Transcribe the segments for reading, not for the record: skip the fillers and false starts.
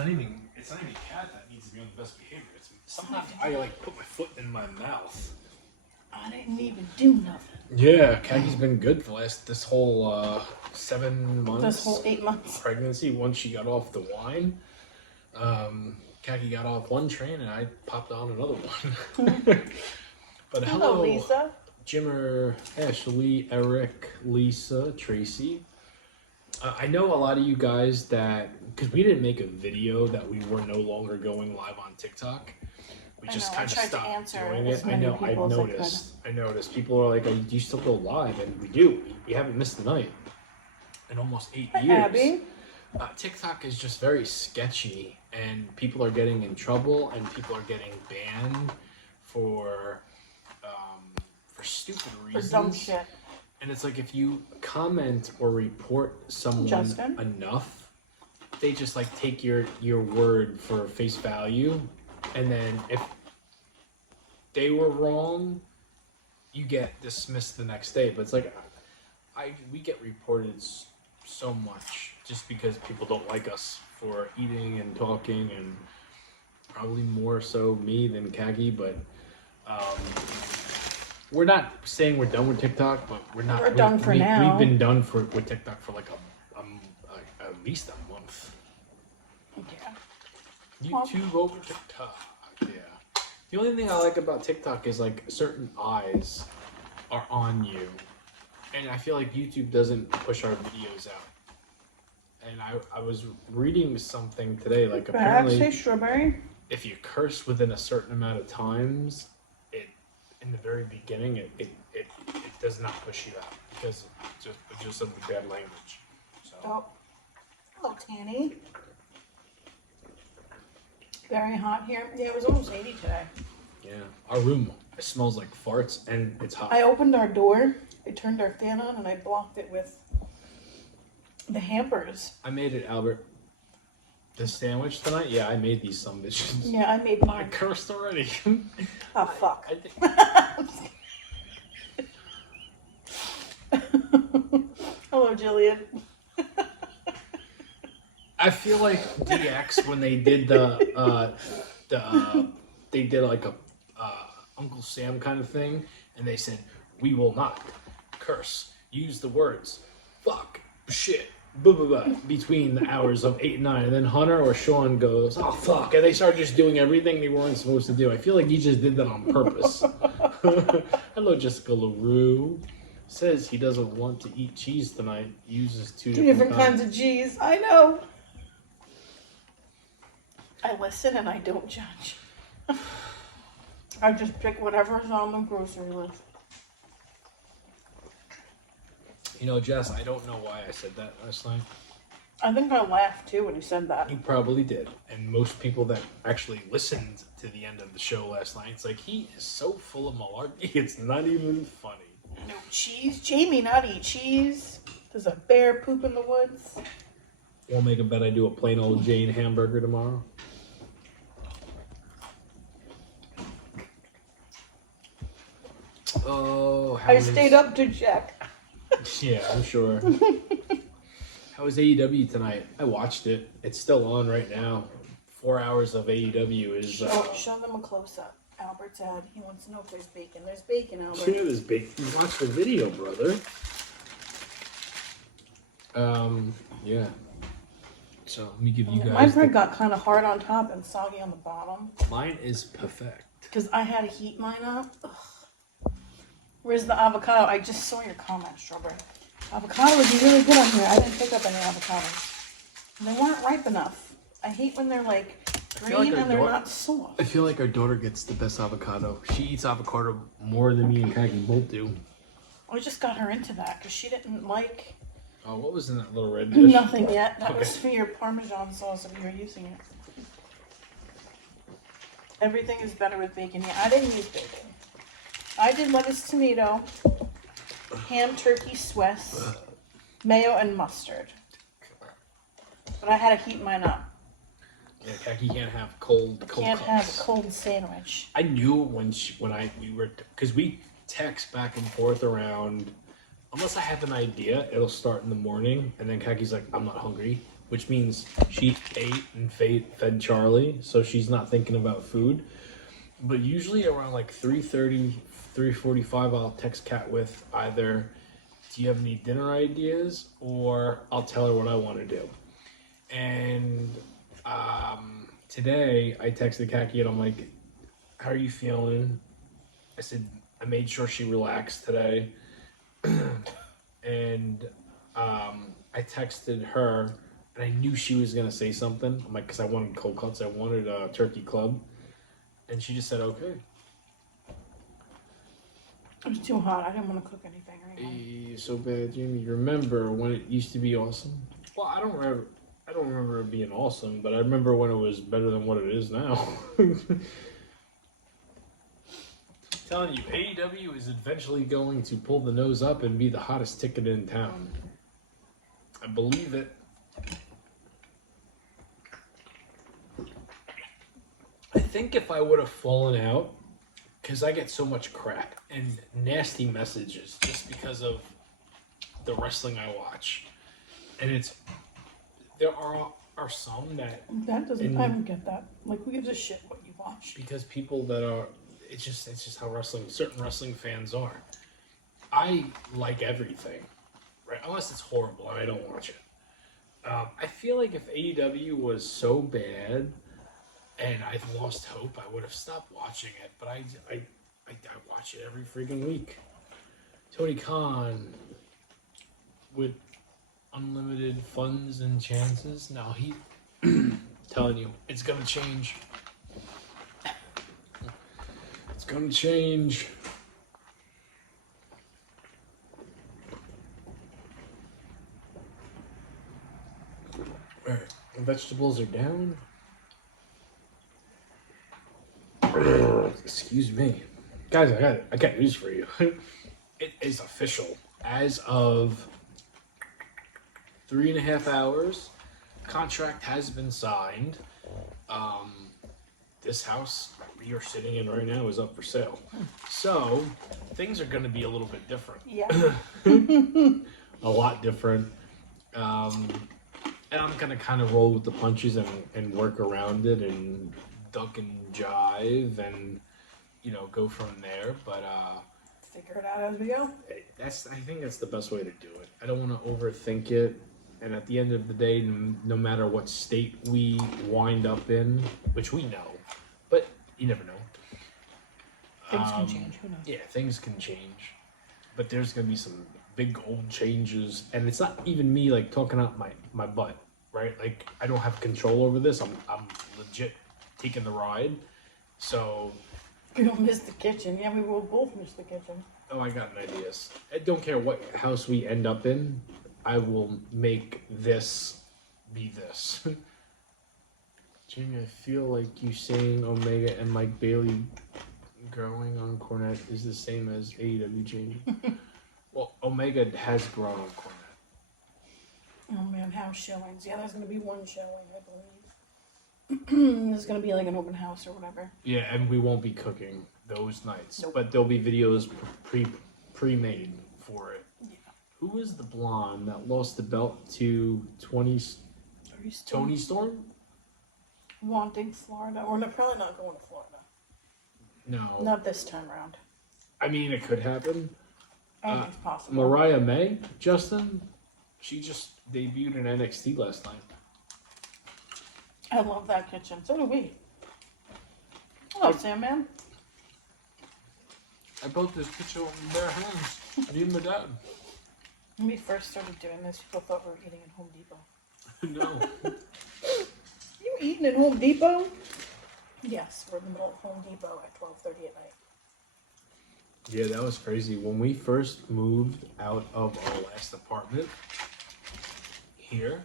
not even Cat that needs to be on the best behavior. Sometimes I like put my foot in my mouth. I didn't even do nothing. Yeah, Kaki's been good for this whole 7 months. This whole 8 months. Pregnancy. Once she got off the wine, Kaki got off one train and I popped on another one. But hello, Lisa. Jimmer, Ashley, Eric, Lisa, Tracy. I know a lot of you guys that, because we didn't make a video that we were no longer going live on TikTok. We just kind of stopped doing it. I know, I noticed. People are like, do you still go live? And we do. We haven't missed a night in almost 8 years. Abby. TikTok is just very sketchy, and people are getting in trouble, and people are getting banned for stupid reasons. For dumb shit. And it's like, if you comment or report someone enough, they just like take your word for face value, and then if they were wrong, you get dismissed the next day. But it's like, we get reported so much just because people don't like us for eating and talking, and probably more so me than Kagi, but we're not saying we're done with TikTok, but we're not. We're done for now. We've been done with TikTok for like at least a month. Yeah. YouTube over TikTok. Yeah. The only thing I like about TikTok is like certain eyes are on you, and I feel like YouTube doesn't push our videos out. And I was reading something today, like apparently, strawberry. if you curse within a certain amount of times, in the very beginning, it does not push you out because it's just some bad language. So. Oh, hello, Tanny. Very hot here. Yeah, it was almost 80 today. Yeah, our room, it smells like farts and it's hot. I opened our door, I turned our fan on, and I blocked it with the hampers. I made it, Albert. The sandwich tonight? Yeah, I made these some bitches. Yeah, I made I mine. cursed already. Oh, fuck. Hello, Jillian. I feel like DX when they did they did like a Uncle Sam kind of thing, and they said, "We will not curse. Use the words fuck, shit, blah blah blah between the hours of 8 and 9." And then Hunter or Sean goes, "Oh fuck," and they start just doing everything they weren't supposed to do. I feel like he just did that on purpose. Hello, Jessica LaRue. Says he doesn't want to eat cheese tonight. Uses two different kinds of cheese. I know. I listen and I don't judge. I just pick whatever's on the grocery list. You know, Jess, I don't know why I said that last night. I think I laughed too when you said that. You probably did. And most people that actually listened to the end of the show last night, it's like, he is so full of malarkey, it's not even funny. No cheese? Jamie not eat cheese? Does a bear poop in the woods? We'll make a bet I do a plain old Jane hamburger tomorrow. Oh, I stayed up to check. Yeah, I'm sure. How was AEW tonight? I watched it. It's still on right now. 4 hours of AEW is... Show them a close-up. Albert's ad. He wants to know if there's bacon. There's bacon, Albert. Yeah, there's bacon. Watch the video, brother. Yeah. So, let me give you guys... My bread got kind of hard on top and soggy on the bottom. Mine is perfect. Because I had to heat mine up. Ugh. Where's the avocado? I just saw your comment, Strawberry. Avocado would be really good on here. I didn't pick up any avocados. They weren't ripe enough. I hate when they're like green and they're not soft. I feel like our daughter gets the best avocado. She eats avocado more than me and Kaki both do. I just got her into that because she didn't like... Oh, what was in that little red dish? Nothing yet. That was for your Parmesan sauce if you're using it. Everything is better with bacon. Yeah, I didn't use bacon. I did lettuce, tomato, ham, turkey, Swiss, mayo, and mustard. But I had to heat mine up. Yeah, Kaki can't have cold Can't cups. have a cold sandwich. I knew when we were, because we text back and forth around, unless I have an idea, it'll start in the morning, and then Kaki's like, I'm not hungry. which means she ate and fed Charlie, so she's not thinking about food. But usually around like 3:30, 3:45, I'll text Kat with either, do you have any dinner ideas? Or I'll tell her what I want to do. And today I texted Kaki and I'm like, how are you feeling? I said, I made sure she relaxed today. And I texted her and I knew she was going to say something. I'm like, because I wanted cold cuts. I wanted a turkey club. And she just said, okay. It was too hot. I didn't want to cook anything or anything. So bad, Jamie. You remember when it used to be awesome? Well, I don't remember it being awesome, but I remember when it was better than what it is now. I'm telling you, AEW is eventually going to pull the nose up and be the hottest ticket in town. I believe it. I think if I would have fallen out, because I get so much crap and nasty messages just because of the wrestling I watch, and there are some that doesn't. I don't get that. Like, who gives a shit what you watch? Because people that are, it's just how certain wrestling fans are. I like everything, right? Unless it's horrible and I don't watch it. I feel like if AEW was so bad and I've lost hope, I would have stopped watching it. But I watch it every freaking week. Tony Khan with unlimited funds and chances. Now he telling you it's gonna change. It's gonna change. Alright, the vegetables are down. Excuse me. Guys, I got news for you. It is official. As of 3.5 hours, contract has been signed. This house we are sitting in right now is up for sale. So things are going to be a little bit different. Yeah. A lot different. And I'm going to kind of roll with the punches and work around it and duck and jive and, go from there. But figure it out as we go. I think that's the best way to do it. I don't want to overthink it. And at the end of the day, no matter what state we wind up in, which we know, but you never know. Things can change. Who knows? Yeah, things can change. But there's going to be some big old changes. And it's not even me, like, talking out my butt, right? Like, I don't have control over this. I'm legit taking the ride. So... You don't miss the kitchen. Yeah, we will both miss the kitchen. Oh, I got an idea. I don't care what house we end up in. I will make this be this. Jamie, I feel like you saying Omega and Mike Bailey growing on Cornette is the same as AEW changing. Well, Omega has grown on Cornette. Oh man, house showings. Yeah, there's going to be one showing, I believe. There's going to be like an open house or whatever. Yeah, and we won't be cooking those nights. Nope. But there'll be videos pre-made for it. Yeah. Who is the blonde that lost the belt to Tony Storm? Wanting Florida. Or they're probably not going to Florida. No. Not this time around. I mean, it could happen. Anything's possible. Mariah May, Justin, she just debuted in NXT last night. I love that kitchen. So do we. Hello, Sandman. I built this kitchen with bare hands. Me and my dad. When we first started doing this, people thought we were eating in Home Depot. No. You eating at Home Depot? Yes, we're in the middle of Home Depot at 12:30 at night. Yeah, that was crazy. When we first moved out of our last apartment here,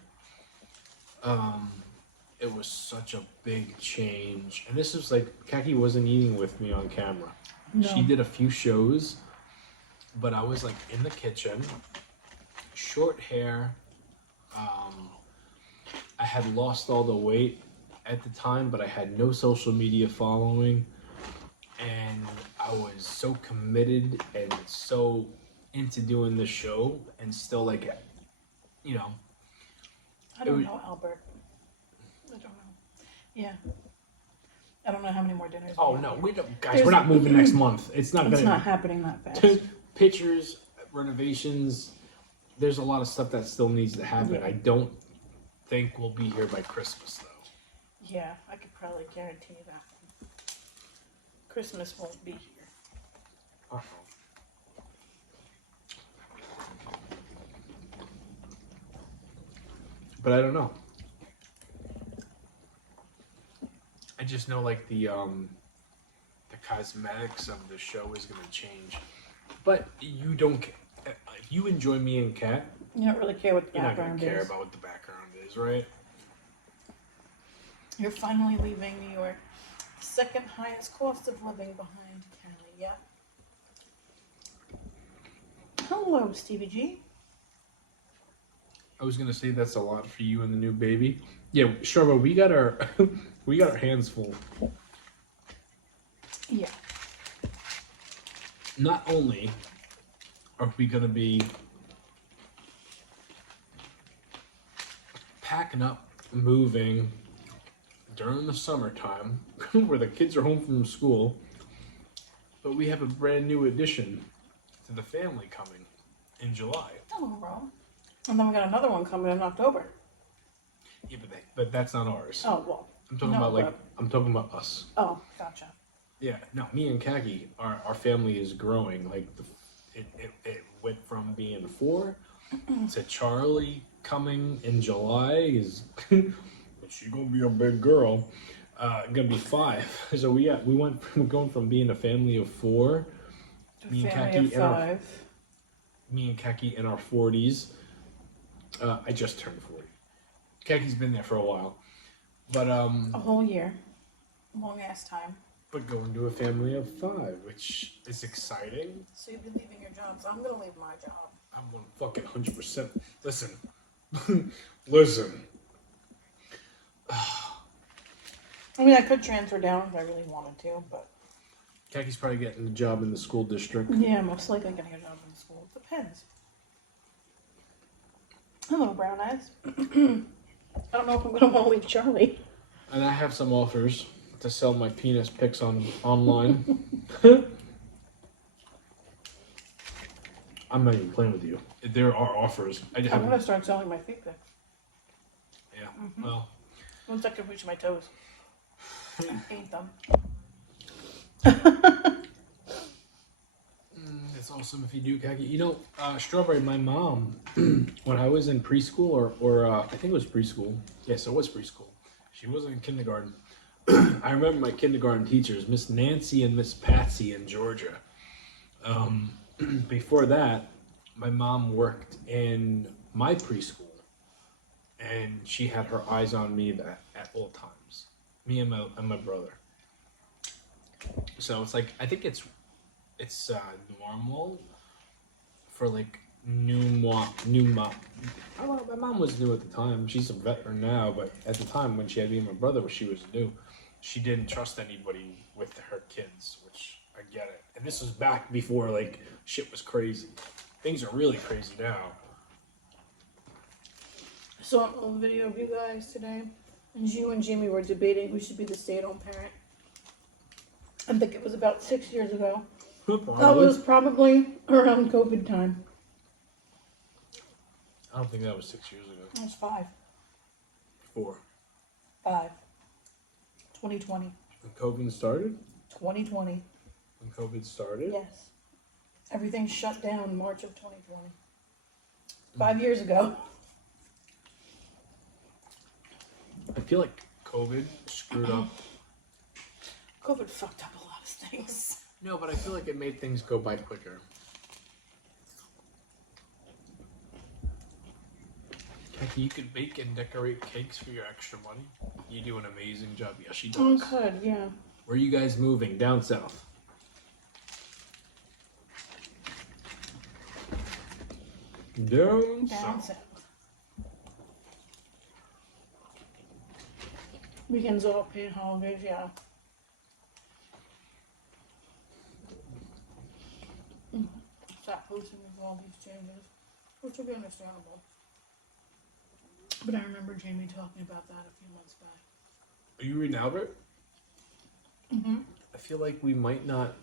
it was such a big change. And this was like, Kaki wasn't eating with me on camera. No. She did a few shows, but I was like in the kitchen, short hair. I had lost all the weight at the time, but I had no social media following. And I was so committed and so into doing the show and still like, I don't know, Albert. I don't know. Yeah. I don't know how many more dinners. Oh no, we don't, guys. We're not moving next month. It's not. It's not happening that fast. Pictures, renovations. There's a lot of stuff that still needs to happen. Yeah. I don't think we'll be here by Christmas though. Yeah, I could probably guarantee that. Christmas won't be here. Uh-huh. But I don't know. I just know like the cosmetics of the show is gonna change. But you don't. If you enjoy me and Kat, You don't really care what the you're not background gonna care is. about what the background is, right? You're finally leaving New York. Second highest cost of living behind Cali. Yeah. Hello, Stevie G. I was gonna say that's a lot for you and the new baby. Yeah, sure, but we got our we got our hands full. Yeah. Not only are we gonna be packing up, moving during the summertime, where the kids are home from school, but we have a brand new addition to the family coming in July. Hello, bro. And then we got another one coming in October. Yeah, but that's not ours. Oh, well. I'm talking about I'm talking about us. Oh, gotcha. Yeah, no, me and Kaki, our family is growing. Like it went from being 4 to Charlie coming in July is she's gonna be a big girl. Gonna be 5. So we went from going from being a family of 4. Me and Kaki in our 40s. I just turned 40. Kaki's been there for a while, but a whole year, long ass time. But going to a family of 5, which is exciting. So you'll be leaving your job. So I'm gonna leave my job. I'm going fucking 100%. Listen, listen. I mean, I could transfer down if I really wanted to, but Kaki's probably getting a job in the school district. yeah, most likely getting a job in the school. It depends. Hello, brown eyes. I don't know if I'm gonna want to leave Charlie. And I have some offers to sell my penis pics online. I'm not even playing with you. There are offers. I'm gonna start selling my feet pics. Yeah. Well. Once I can reach my toes and paint them. It's awesome if you do, Kaki. You know, Strawberry, my mom, when I was in preschool, or I think it was preschool. Yes, it was preschool. She wasn't in kindergarten. I remember my kindergarten teachers, Miss Nancy and Miss Patsy in Georgia. Before that, my mom worked in my preschool, and she had her eyes on me at all times. Me and my brother. So it's like, I think it's normal for like new mom. I don't know, my mom was new at the time. She's a veteran now, but at the time when she had me and my brother, she was new. She didn't trust anybody with her kids, which I get it. And this was back before like shit was crazy. Things are really crazy now. I saw a little video of you guys today, and you and Jamie were debating who should be the stay-at-home parent. I think it was about 6 years ago. That was probably around COVID time. I don't think that was 6 years ago. It was 5. 4. 5. 2020. When COVID started? 2020. When COVID started? Yes. Everything shut down in March of 2020. 5 years ago. I feel like COVID screwed up. COVID fucked up a lot of things. No, but I feel like it made things go by quicker. Kaki, you could bake and decorate cakes for your extra money. You do an amazing job. Yes, she does. Oh, good, yeah. Where are you guys moving? Down south. Down south. Weekends off, paid holidays, yeah. Stop posting with all these changes, which will be understandable. But I remember Jamie talking about that a few months back. Are you reading Albert? Mm-hmm. I feel like we might not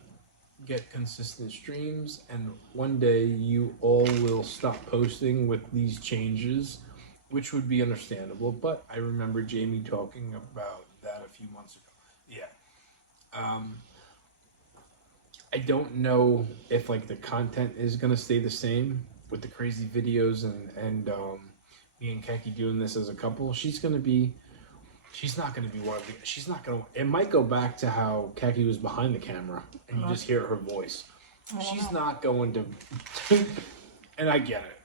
get consistent streams, and one day you all will stop posting with these changes, which would be understandable. But I remember Jamie talking about that a few months ago. Yeah. I don't know if like the content is gonna stay the same with the crazy videos and me and Keki doing this as a couple. She's not gonna be one of the. She's not gonna. It might go back to how Keki was behind the camera and you just hear her voice. She's not going to. And I get it.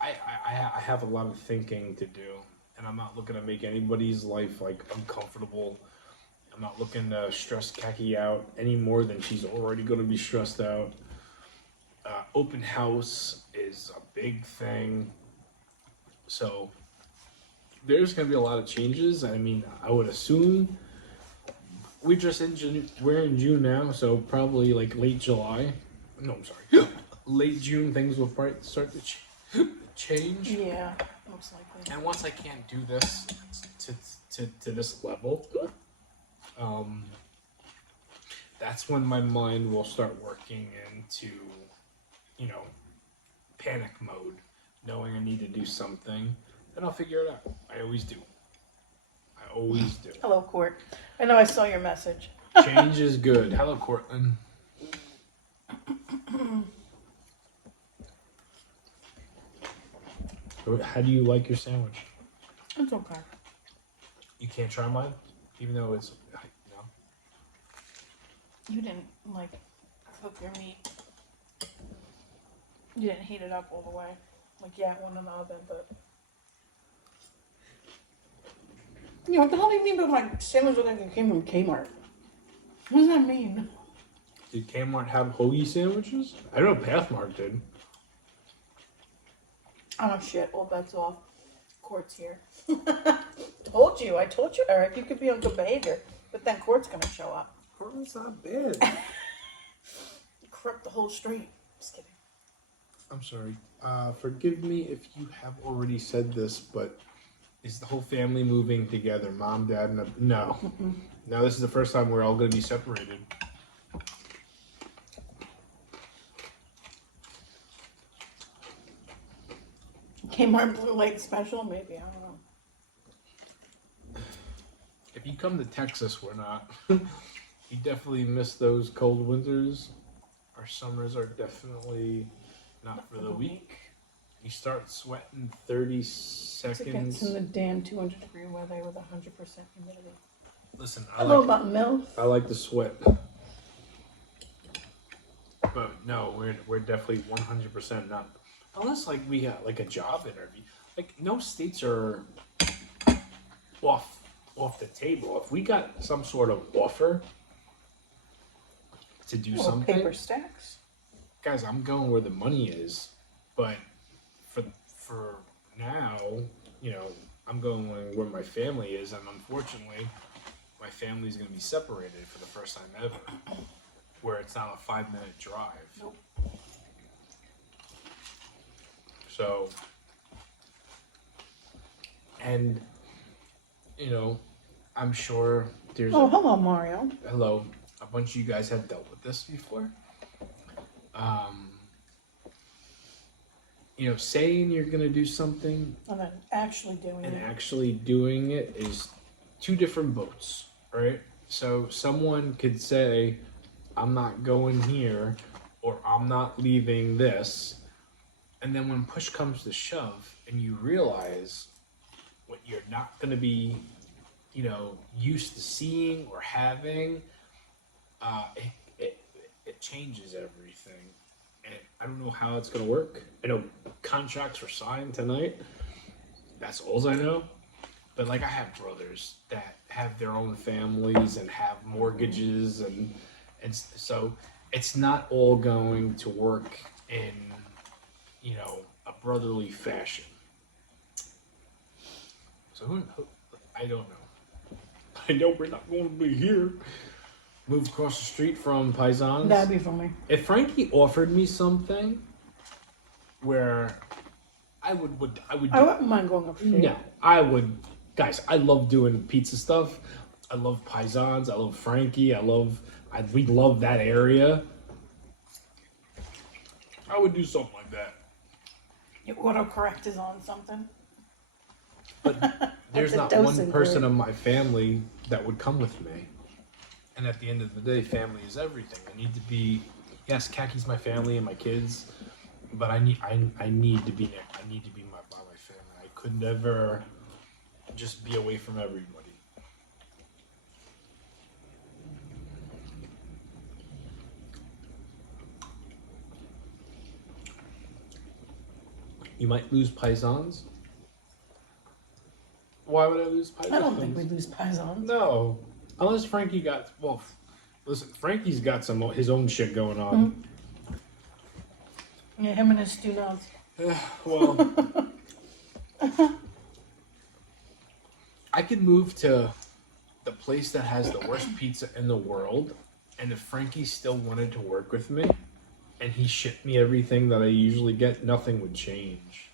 I have a lot of thinking to do, and I'm not looking to make anybody's life like uncomfortable. I'm not looking to stress Keki out any more than she's already going to be stressed out. Open house is a big thing. So there's going to be a lot of changes. I mean, I would assume we're in June now, so probably like late July. No, I'm sorry. Late June, things will probably start to change. Yeah, most likely. And once I can't do this to this level, that's when my mind will start working into, panic mode, knowing I need to do something, and I'll figure it out. I always do. Hello, Court. I know I saw your message. Change is good. Hello, Cortland. How do you like your sandwich? It's okay. You can't try mine, even though it's no. You didn't cook your meat. You didn't heat it up all the way. One in the oven, but. What the hell do you mean by my sandwich look like it came from Kmart? What does that mean? Did Kmart have hoagie sandwiches? I know Pathmark did. Oh shit, all bets off. Court's here. I told you, Eric, you could be on good behavior. But then Court's gonna show up. Court's not bad. Corrupt the whole street. Just kidding. I'm sorry. Forgive me if you have already said this, but is the whole family moving together? Mom, dad, and no. No, this is the first time we're all going to be separated. Kmart Blue Light Special? Maybe, I don't know. If you come to Texas, we're not. You definitely miss those cold winters. Our summers are definitely not for the week. You start sweating 30 seconds. It's in the damn 200-degree weather with 100% humidity. Listen, I know about MILF. I like to sweat. But no, we're definitely 100% not. Unless we got a job interview. No states are off the table. If we got some sort of offer to do something, paper stacks. Guys, I'm going where the money is. But for now, I'm going where my family is, and unfortunately, my family's going to be separated for the first time ever, where it's not a 5-minute drive. Nope. So, and, I'm sure there's... Oh, hello, Mario. Hello. A bunch of you guys have dealt with this before. Saying you're going to do something... And then actually doing it. And actually doing it is two different boats, right? So someone could say, I'm not going here, or I'm not leaving this. And then when push comes to shove and you realize what you're not going to be, used to seeing or having, it changes everything. And I don't know how it's going to work. I know contracts were signed tonight. That's all I know. But I have brothers that have their own families and have mortgages, and so it's not all going to work in a brotherly fashion. So who I don't know. I know we're not going to be here. Move across the street from Paisans. That'd be funny. If Frankie offered me something where I wouldn't mind going upstate. No, I would. Guys, I love doing pizza stuff. I love Paisans. I love Frankie. We love that area. I would do something like that. Your autocorrect is on something. But there's not one person in my family that would come with me. And at the end of the day, family is everything. I need to be, yes, Kaki's my family and my kids, but I need to be there. I need to be by my family. I could never just be away from everybody. You might lose Paisans. Why would I lose Paisans? I don't think we'd lose Paisans. No. Unless Frankie got, well, listen, Frankie's got his own shit going on. Mm-hmm. Yeah, him and his stew nuts. Well, I could move to the place that has the worst pizza in the world, and if Frankie still wanted to work with me, and he shipped me everything that I usually get, nothing would change.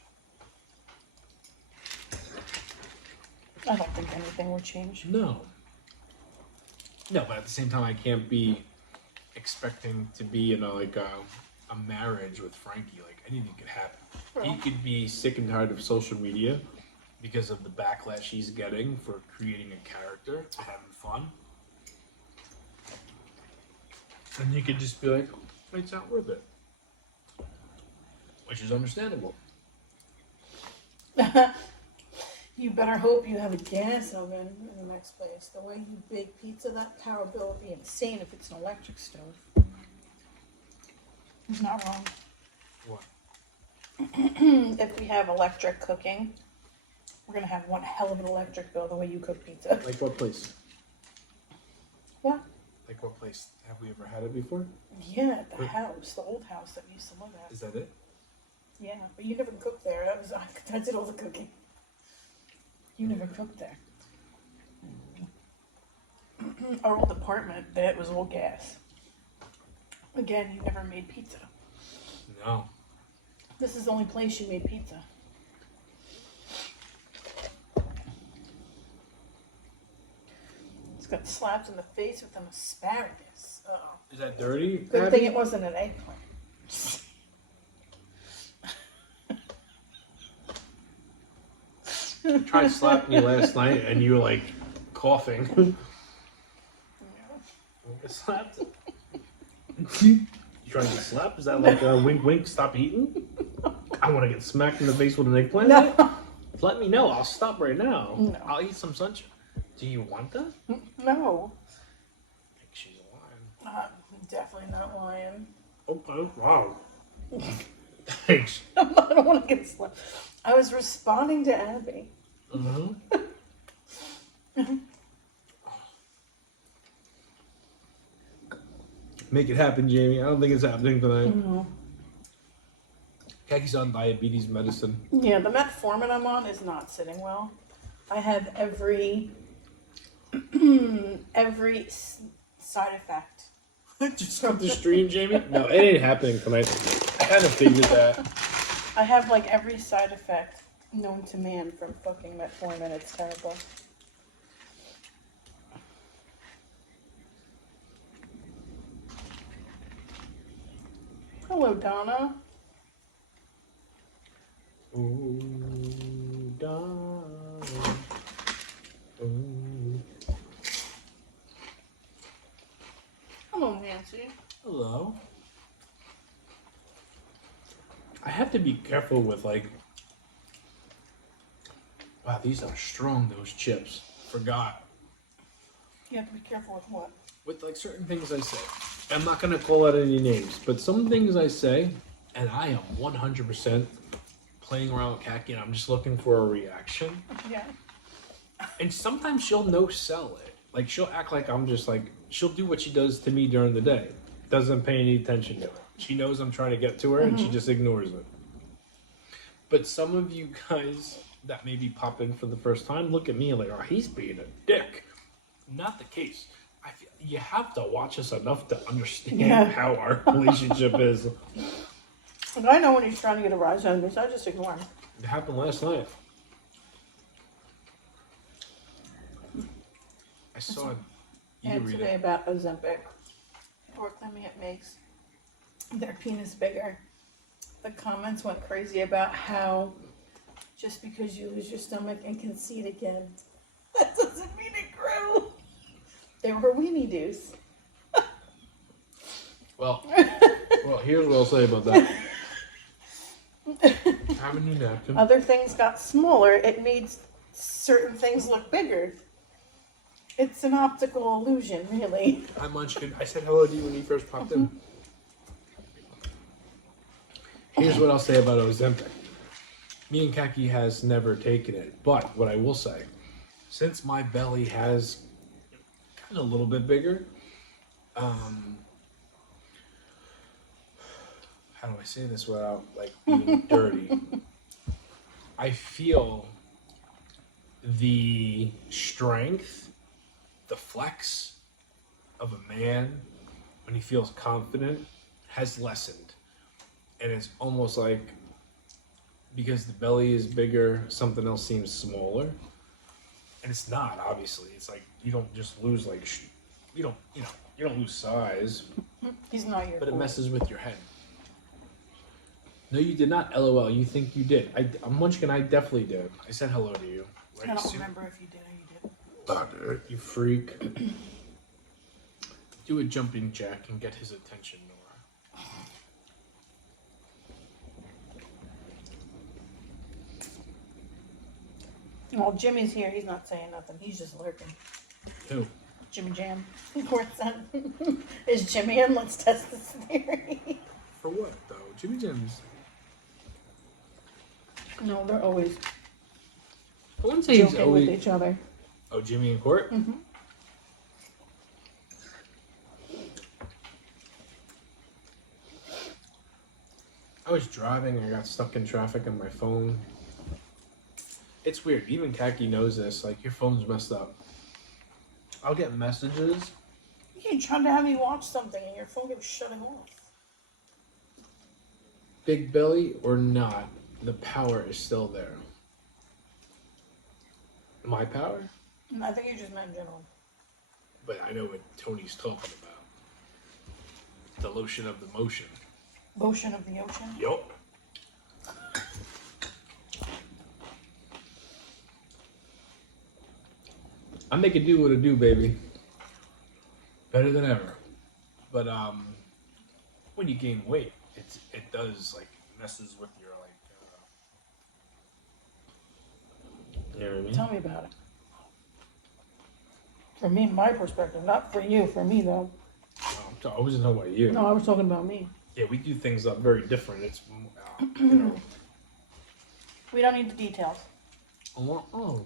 I don't think anything would change. No. No, but at the same time, I can't be expecting to be in a marriage with Frankie. Like, anything could happen. Well. He could be sick and tired of social media because of the backlash he's getting for creating a character and having fun. And you could just be like, it's not worth it. Which is understandable. You better hope you have a gas oven in the next place. The way you bake pizza, that power bill would be insane if it's an electric stove. He's not wrong. What? If we have electric cooking, we're going to have one hell of an electric bill the way you cook pizza. Like what place? What? Like what place? Have we ever had it before? Yeah, at the house, the old house that we used to live at. Is that it? Yeah, but you never cooked there. I did all the cooking. You never cooked there. Our old apartment, that was all gas. Again, you never made pizza. No. This is the only place you made pizza. It's got slapped in the face with an asparagus. Uh-oh. Is that dirty? Good Abby? thing it wasn't an eggplant. I tried slapping you last night and you were like coughing. Slapped? You trying to get slapped? Is that like a wink wink, stop eating? I want to get smacked in the face with an eggplant? No. Let me know. I'll stop right now. No. I'll eat some sunshine. Do you want that? No. I think she's lying. Definitely not lying. Okay, wow. Thanks. I don't want to get slapped. I was responding to Abby. Mm-hmm. Make it happen, Jamie. I don't think it's happening tonight. No. Kaki's on diabetes medicine. Yeah, the metformin I'm on is not sitting well. I have every side effect. Just cut the stream, Jamie. No, it ain't happening tonight. I kind of figured that. I have like every side effect known to man from fucking metformin. It's terrible. Hello, Donna. Ooh, darling. Ooh. Hello, Nancy. Hello. I have to be careful with like. Wow, these are strong. Those chips. Forgot. You have to be careful with what? With like certain things I say. I'm not gonna call out any names, but some things I say, and I am 100% playing around with Kaki, and I'm just looking for a reaction. Yeah. And sometimes she'll no-sell it. Like, she'll act like I'm just like, she'll do what she does to me during the day. Doesn't pay any attention to it. She knows I'm trying to get to her, and she just ignores it. But some of you guys that maybe pop in for the first time look at me like, oh, he's being a dick. Not the case. I feel you have to watch us enough to understand how our relationship is. And I know when he's trying to get a rise out of me, so I just ignore him. It happened last night. I saw it. And today about Ozempic. Or claiming it makes their penis bigger. The comments went crazy about how just because you lose your stomach and concede again, that doesn't mean it grew. They were weenie doos. Well, here's what I'll say about that. Have a new napkin. Other things got smaller. It made certain things look bigger. It's an optical illusion, really. Hi, Munchkin. I said hello to you when you first popped in. Here's what I'll say about Ozempic. Me and Kaki has never taken it, but what I will say, since my belly has gotten a little bit bigger, how do I say this without like being dirty? I feel the strength, the flex of a man when he feels confident has lessened. And it's almost like because the belly is bigger, something else seems smaller. And it's not, obviously. It's like you don't just lose like you don't lose size. He's not your But it boy. messes with your head. No, you did not. LOL. You think you did? I'm Munchkin. I definitely did. I said hello to you. I don't remember if you did or you didn't. You freak. Do a jumping jack and get his attention, Nora. Well, Jimmy's here. He's not saying nothing. He's just lurking. Who? Jimmy Jam. Is Jimmy in? Let's test this theory. For what, though? Jimmy Jam's... No, they're always I wouldn't say he's joking always... with each other. Oh, Jimmy and Court? Mm-hmm. I was driving and I got stuck in traffic on my phone. It's weird. Even Kaki knows this. Like, your phone's messed up. I'll get messages. You tried to have me watch something and your phone kept shutting off. Big belly or not, the power is still there. My power? I think you just meant in general. But I know what Tony's talking about. The lotion of the motion. Motion of the ocean? Yup. I make it do what it do, baby. Better than ever. But when you gain weight, it does like messes with your like. You know what I mean? Tell me about it. From me, my perspective, not for you. For me, though. I wasn't talking about you. No, I was talking about me. Yeah, we do things up very different. It's you know. We don't need the details. Oh.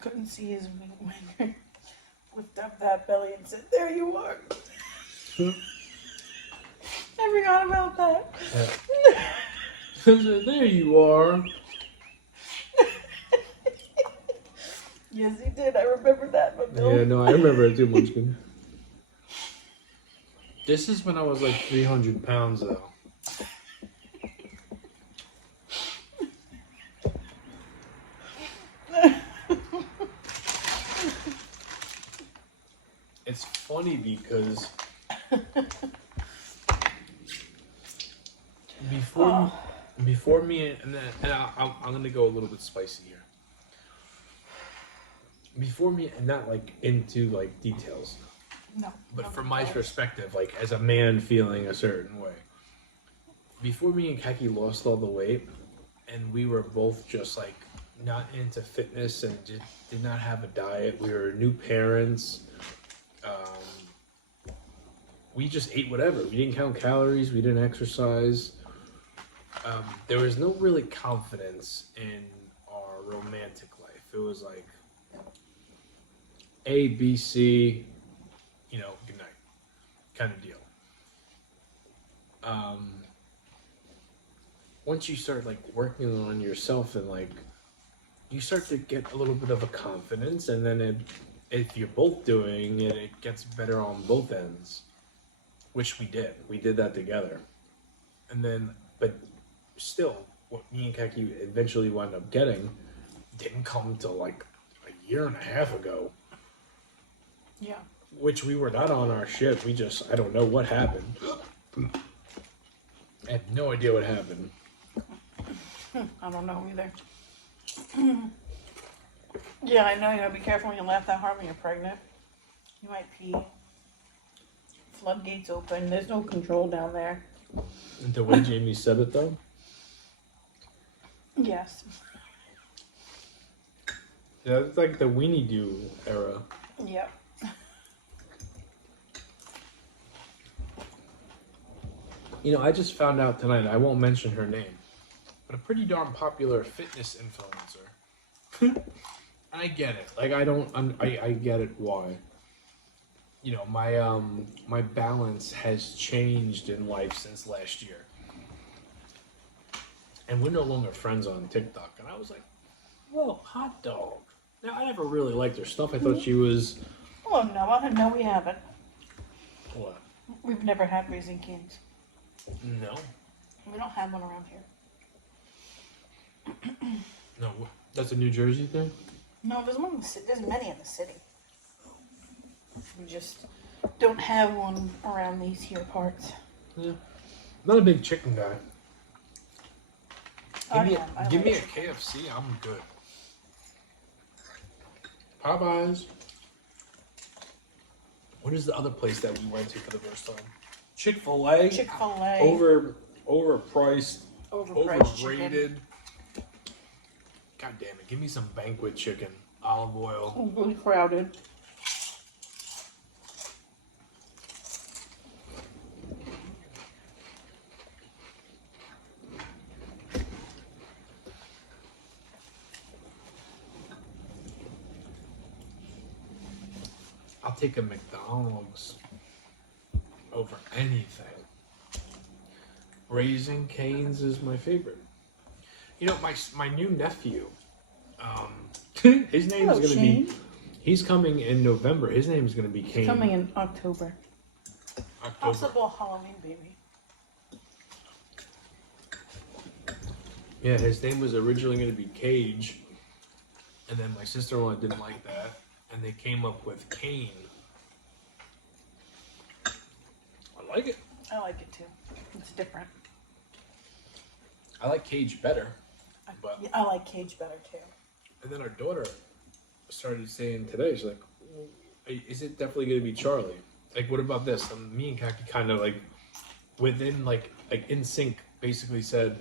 Couldn't see his wiener. Whipped up that belly and said, "There you are." I forgot about that. There you are. Yes, he did. I remember that. But no. Yeah, no, I remember it too, Munchkin. This is when I was like 300 pounds, though. It's funny because before me and I'm gonna go a little bit spicy here. Before me and not like into like details. No. But from my perspective, like as a man feeling a certain way, before me and Kaki lost all the weight, and we were both just like not into fitness and just did not have a diet. We were new parents. We just ate whatever. We didn't count calories. We didn't exercise. There was no really confidence in our romantic life. It was like A, B, C, you know, good night kind of deal. Once you start like working on yourself and like you start to get a little bit of a confidence, and then if you're both doing it, it gets better on both ends, which we did. We did that together. And then but still, what me and Kaki eventually wound up getting didn't come till like a year and a half ago. Yeah. Which we were not on our ship. We just, I don't know what happened. I have no idea what happened. I don't know either. Yeah, I know. You gotta be careful when you laugh that hard when you're pregnant. You might pee. Floodgates open. There's no control down there. The way Jamie said it, though. Yes. Yeah, it's like the Weenie Doo era. Yep. You know, I just found out tonight, I won't mention her name, but a pretty darn popular fitness influencer. I get it. Like, I get it why. You know, my balance has changed in life since last year. And we're no longer friends on TikTok. And I was like, whoa, hot dog. Now, I never really liked her stuff. I thought she was... Oh, no. No, we haven't. What? We've never had Raising Cane's. No. We don't have one around here. No, that's a New Jersey thing? No, there's one in the city. There's many in the city. We just don't have one around these here parts. Yeah. Not a big chicken guy. Give me a chicken. KFC, I'm good. Popeyes. What is the other place that we went to for the first time? Chick-fil-A. Chick-fil-A. Overpriced. Overpriced Overrated. God damn it. Give me some banquet chicken. Olive oil. Really crowded. I'll take a McDonald's over anything. Raising Cane's is my favorite. You know, my new nephew, his name is going to be, he's coming in November. His name is going to be Kane. Coming in October. October. Possible Halloween baby. Yeah, his name was originally going to be Cage. And then my sister-in-law didn't like that. And they came up with Kane. I like it. I like it too. It's different. I like Cage better. But Yeah, I like Cage better too. and then our daughter started saying today, she's like, "Is it definitely going to be Charlie? Like, what about this?" And me and Kaki kind of like within like in sync, basically said,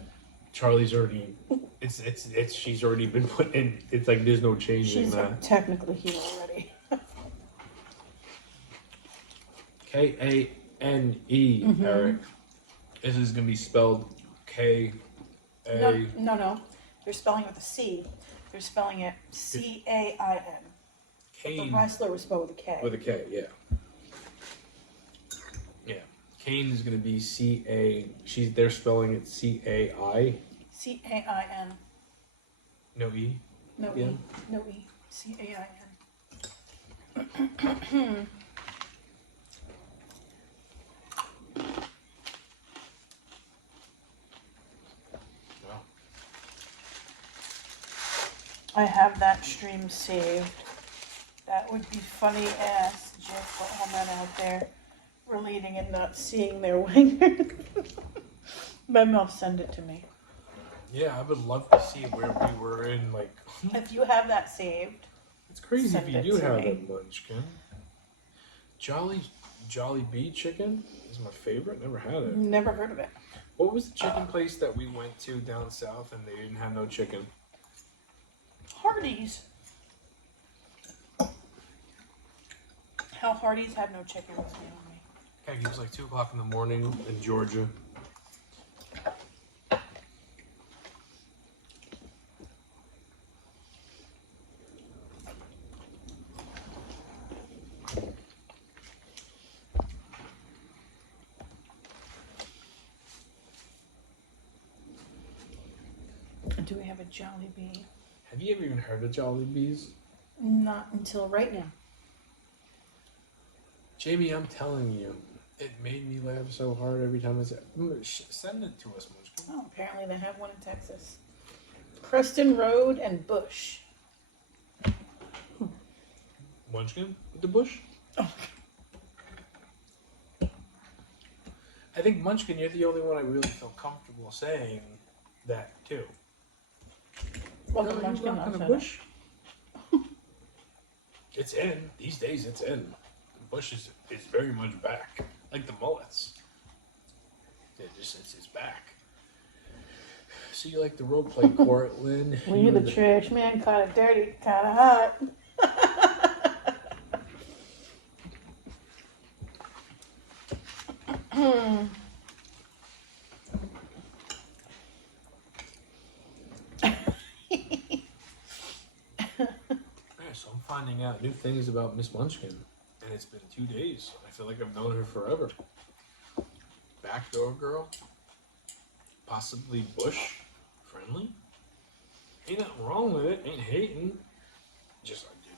"Charlie's already. It's she's already been put in. It's like there's no changing She's that." technically here already. Kane, Eric. This is gonna be spelled K A. No. They're spelling it with a C. They're spelling it Cain. The Kane wrestler was spelled with a K. with a K. Yeah. Yeah. Kane is gonna be C-A. They're spelling it C-A-I. Cain. No E. No Yeah. E. No E. Cain. Wow. I have that stream saved. That would be funny ass Jeff for all men out there relating and not seeing their wingers. Maybe I'll send it to me. Yeah, I would love to see where we were in, like... If you have that saved. It's crazy Send if you it do to have me. that munchkin. Jolly Bee chicken is my favorite. Never had it. Never heard of it. What was the chicken place that we went to down south and they didn't have no chicken? Hardee's. How Hardee's had no chicken was beyond me. Heck, it was like 2 o'clock in the morning in Georgia. Do we have a Jollibee? Have you ever even heard of Jolly Bees? Not until right now. Jamie, I'm telling you, It made me laugh so hard every time I said, send it to us, Munchkin. Oh, apparently they have one in Texas. Preston Road and Bush. Munchkin with the bush? Oh. I think Munchkin, you're the only one I really feel comfortable saying that to. Well, No, the you Munchkin rock on also a bush? It's in. These days it's in. The bush is very much back. Like the mullets. It's back. So you like the role play, Cortland? Well, you're the trash man, kind of dirty, kind of hot. Yeah, so I'm finding out new things about Miss Munchkin. And it's been 2 days. I feel like I've known her forever. Backdoor girl. Possibly bush friendly. Ain't nothing wrong with it. Ain't hating. Just I did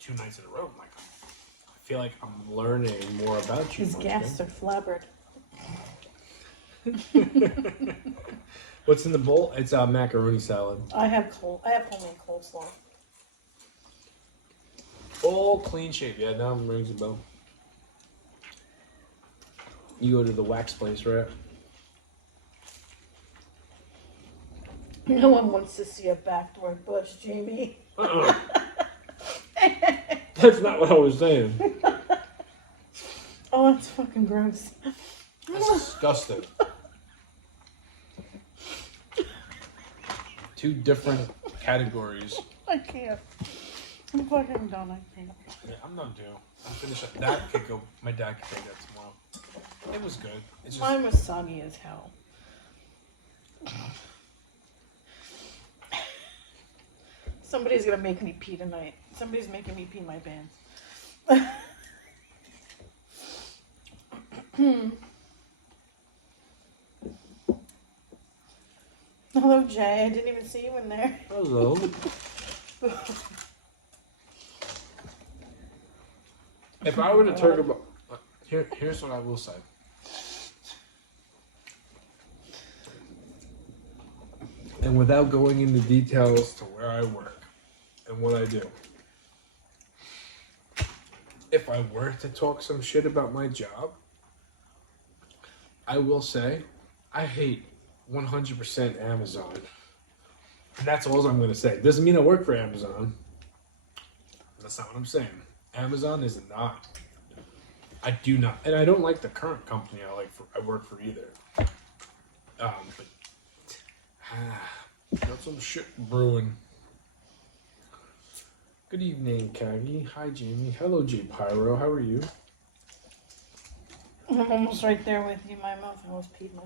2 nights in a row. I'm like, I feel like I'm learning more about you. His gasts are flabbered. What's in the bowl? It's macaroni salad. I have homemade coleslaw. All clean shape. Yeah, now it rings a bell. You go to the wax place, right? No one wants to see a backdoor bush, Jamie. That's not what I was saying. Oh, that's fucking gross. That's disgusting. 2 different categories. I can't. I'm fucking done. I can't. Yeah, I'm done too. I'm finished up. That could go. My dad could take that tomorrow. It was good. It's just, Mine was soggy as hell. Somebody's gonna make me pee tonight. Somebody's making me pee my pants. Hello, Jay. I didn't even see you in there. hello. If I were to talk about here's what I will say. And without going into details to where I work and what I do. If I were to talk some shit about my job, I will say I hate 100% Amazon. And that's all I'm going to say. Doesn't mean I work for Amazon. That's not what I'm saying. Amazon is not. I do not. And I don't like the current company I work for either. But got some shit brewing. Good evening, Kagi. Hi, Jamie. Hello, J Pyro. How are you? I'm almost right there with you. My mouth almost peed my.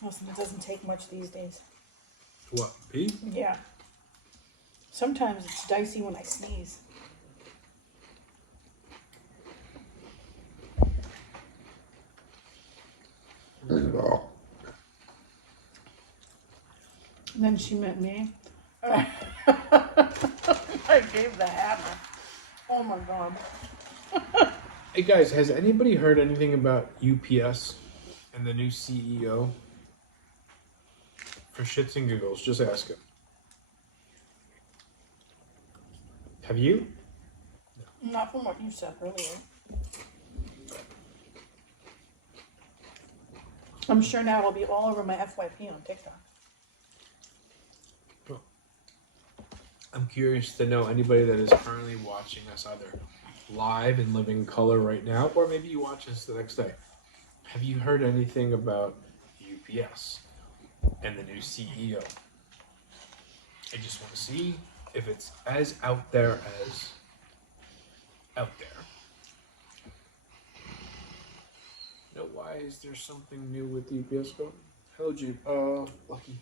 Listen, it doesn't take much these days. What? Pee? Yeah. Sometimes it's dicey when I sneeze. And then she met me. I gave the hammer. Oh my god. Hey guys, has anybody heard anything about UPS and the new CEO? For shits and giggles, just ask him. Have you? Not from what you said earlier. I'm sure now it'll be all over my FYP on TikTok. I'm curious to know anybody that is currently watching us either live in living color right now, or maybe you watch us the next day. Have you heard anything about UPS and the new CEO? I just want to see if it's as out there as out there. You know, why is there something new with the UPS going? Hello, Jeep. Lucky.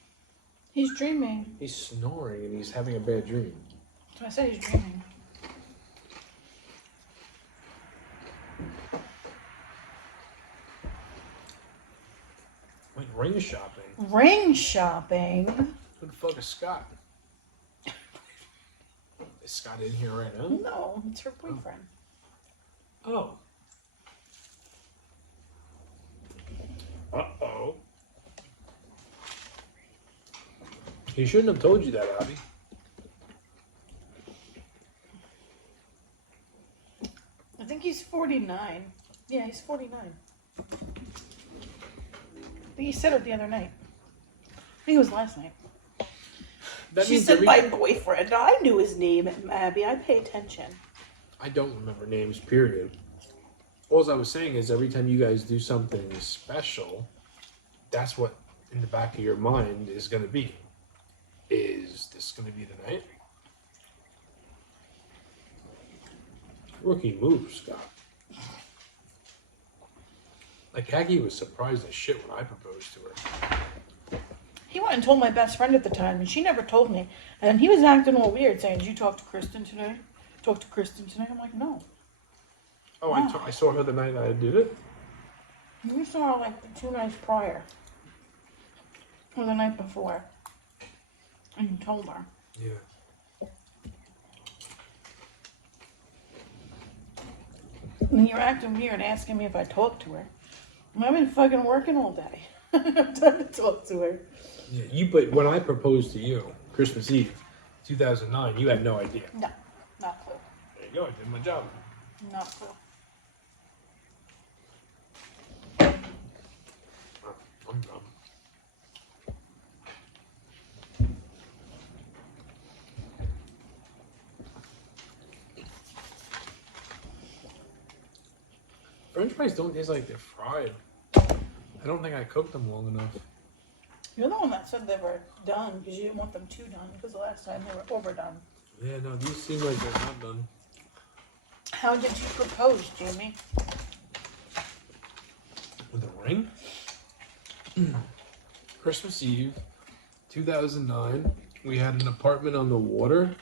He's dreaming. He's snoring and he's having a bad dream. So I said he's dreaming. Went ring shopping. Ring shopping? Who the fuck is Scott? Is Scott in here right now? No, it's her boyfriend. Oh. Uh-oh. He shouldn't have told you that, Abby. I think he's 49. Yeah, he's 49. I think he said it the other night. I think it was last night. She said my boyfriend. I knew his name, Abby. I pay attention. I don't remember names, period. All I was saying is every time you guys do something special, that's what in the back of your mind is going to be. Is this going to be the night? Rookie move, Scott. Like, Aggie was surprised as shit when I proposed to her. He went and told my best friend at the time, and she never told me. And he was acting all weird, saying, "Did you talk to Kristen today? Talk to Kristen today?" I'm like, "No." Oh, wow. I saw her the night I did it? We saw her like the 2 nights prior. Or the night before. And you told her. Yeah. And you're acting weird, asking me if I talked to her. I've been fucking working all day. I don't have time to talk to her. Yeah, but when I proposed to you, Christmas Eve, 2009, you had no idea. No, not a clue. There you go, I did my job. Not a clue. I'm dumb. French fries don't taste like they're fried. I don't think I cooked them long enough. You're the one that said they were done because you didn't want them too done because the last time they were overdone. Yeah, no, these seem like they're not done. How did you propose, Jamie? With a ring? Christmas Eve, 2009. We had an apartment on the water.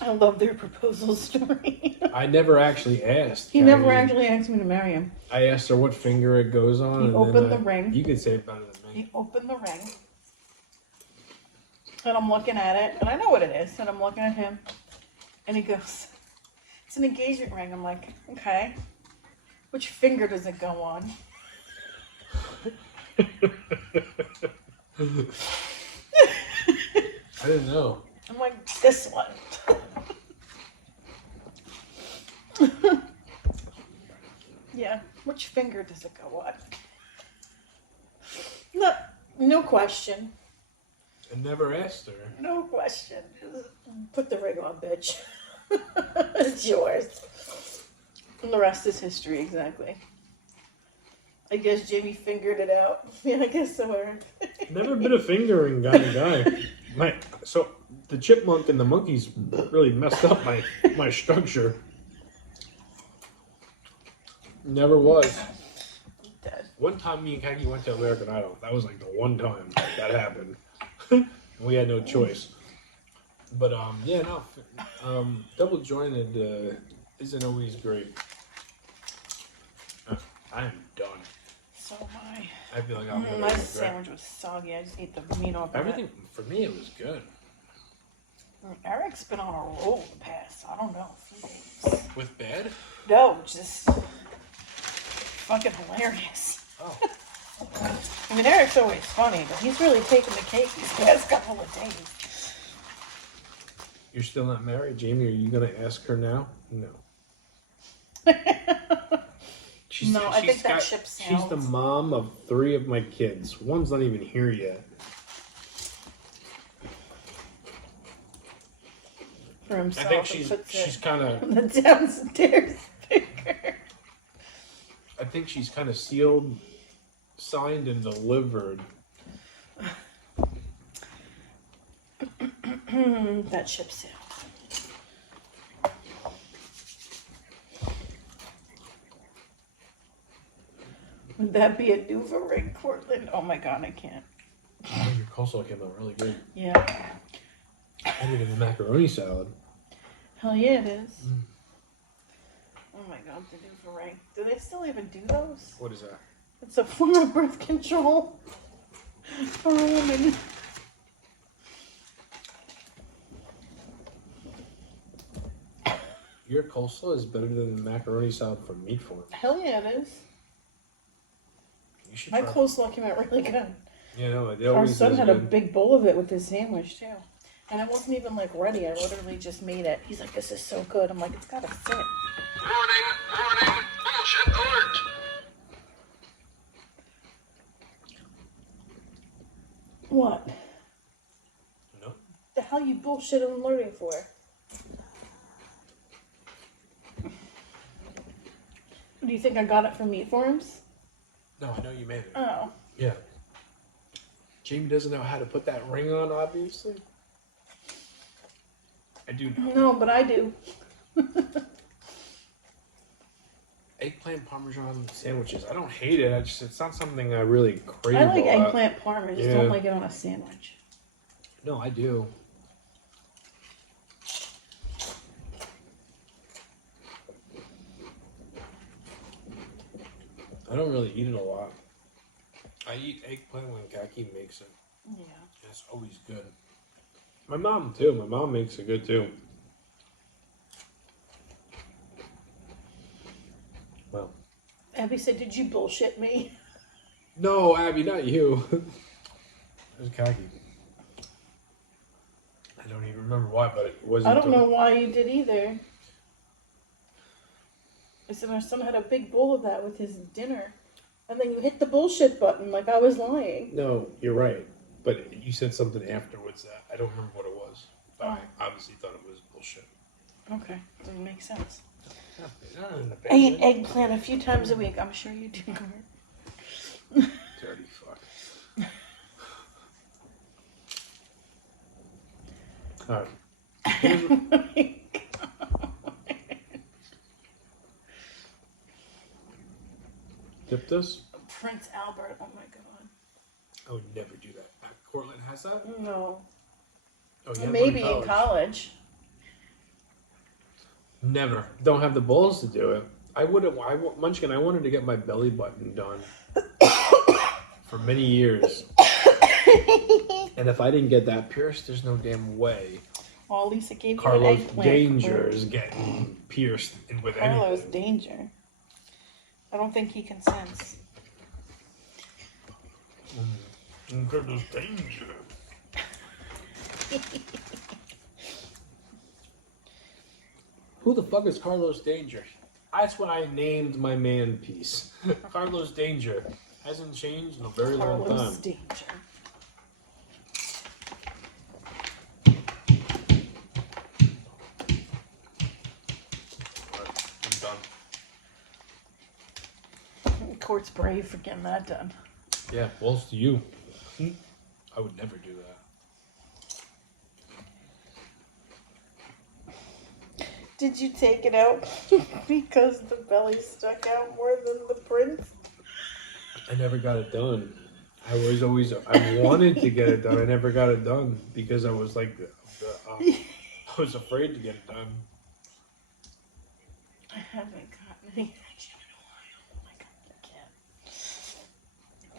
I love their proposal story. I never actually asked. He never actually asked me to marry him. I asked her what finger it goes on. He and opened then the ring. You could say it better than me. He opened the ring. And I'm looking at it, and I know what it is. And I'm looking at him, and he goes, "It's an engagement ring." I'm like, "Okay. Which finger does it go on?" I didn't know. I'm like, "This one." Yeah. Which finger does it go on? No question. I never asked her. No question. Put the ring on, bitch. It's yours. And the rest is history, exactly. I guess Jamie figured it out. Yeah, I guess so, Eric. Never been a fingering guy. So the chipmunk and the monkeys really messed up my structure. Never was. Dead. One time me and Kaki went to American Idol. That was like the one time that happened. We had no choice. But yeah, no. Double jointed isn't always great. I am done. So am I. I feel like I'm gonna My regret. sandwich was soggy. I just ate the meat off Everything for me, it was good. of it. Eric's been on a roll the past, I don't know, few days. With bad? No, just fucking hilarious. Oh. I mean, Eric's always funny, but he's really taken the cake these past couple of days. You're still not married, Jamie? Are you gonna ask her now? No. No, I think that ship sailed. She's the mom of 3 of my kids. One's not even here yet. For himself. I think she's kind of. The downstairs figure. I think she's kind of sealed, signed, and delivered. That ship sailed. Would that be a Nuva ring, Cortland? Oh my god, I can't. Oh, your coleslaw came out really good. Yeah. Better than the macaroni salad. Hell yeah, it is. Oh my god, the Nuva ring. Do they still even do those? What is that? It's a form of birth control. For a woman. Your coleslaw is better than the macaroni salad from Meat Form. Hell yeah, it is. You should My try. coleslaw came out really good. Yeah, no, it Our always son is had a good. big bowl of it with his sandwich too. And it wasn't even like ready. I literally just made it. He's like, this is so good. I'm like, it's gotta sit. Warning, bullshit alert. What? No. The hell you bullshit alerting for? Do you think I got it from Meat Forms? No, I know you made it. Oh. Yeah. Jamie doesn't know how to put that ring on, obviously. I do know. No, but I do. Eggplant parmesan sandwiches. I don't hate it. It's not something I really crave. I like a lot. eggplant parm. I just Yeah. don't like it on a sandwich. No, I do. I don't really eat it a lot. I eat eggplant when Kaki makes it. Yeah. It's always good. My mom too. My mom makes it good too. Well. Abby said, did you bullshit me? No, Abby, not you. It was Kaki. I don't even remember why, but it wasn't. I don't know why you did either. I said our son had a big bowl of that with his dinner. And then you hit the bullshit button like I was lying. No, you're right. But you said something afterwards that I don't remember what it was. But I obviously thought it was bullshit. Okay, doesn't make sense. Not in the I eat bad way. eggplant a few times a week. I'm sure you do. Dirty fuck. Alright. Dip this? Prince Albert. Oh my god. I would never do that. Cortland has that? No. Oh, yeah. Maybe in college. Never. Don't have the balls to do it. Munchkin, I wanted to get my belly button done for many years. And if I didn't get that pierced, there's no damn way Well, Lisa gave you an Carlos eggplant. Danger is getting pierced with Carlos anything. Danger. I don't think he consents. Carlos Danger. Who the fuck is Carlos Danger? That's what I named my man piece. Carlos Danger. Hasn't changed in a very long Carlos time. Danger. I'm done. Court's brave for getting that done. Yeah, balls to you. I would never do that. Did you take it out because the belly stuck out more than the prince? I never got it done. I wanted to get it done. I never got it done because I was like, I was afraid to get it done. I haven't gotten any action in a while. Oh my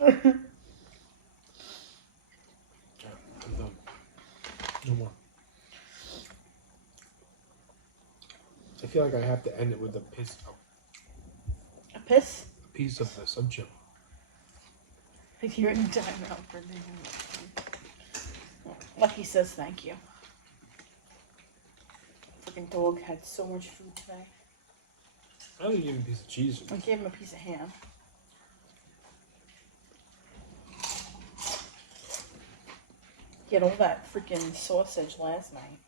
god, I can't. Yeah, I'm done. No more. I feel like I have to end it with a piece of the sub chip. If you're in timeout for dinner. Lucky says thank you. Freaking dog had so much food today. I only gave him a piece of cheese. I gave him a piece of ham. He had all that freaking sausage last night.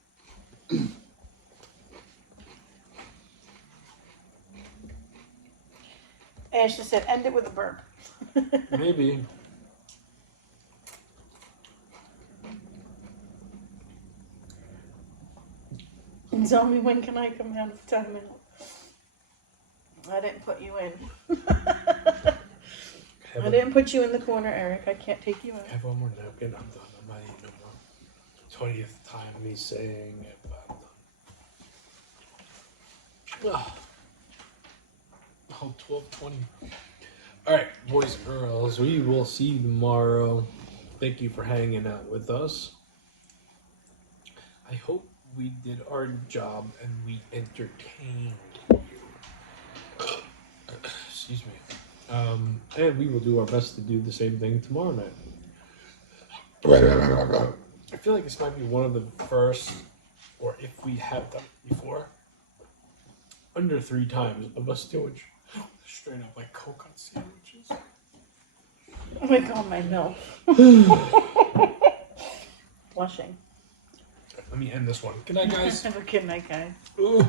Ash just said, end it with a burp. Maybe. And tell me, when can I come out of timeout? I didn't put you in. I didn't put you in the corner, Eric. I can't take you out. Have one more napkin. I'm done. I'm not eating no more. 20th time me saying it, but I'm done. Oh, 12:20. All right, boys and girls, we will see you tomorrow. Thank you for hanging out with us. I hope we did our job and we entertained you. Excuse me. And we will do our best to do the same thing tomorrow night. I feel like this might be one of the first, or if we have done it before, under 3 times of us doing straight up like coconut sandwiches. Oh my god, my milk. Blushing. Let me end this one. Good night, guys. Have a good night, guys. Ooh.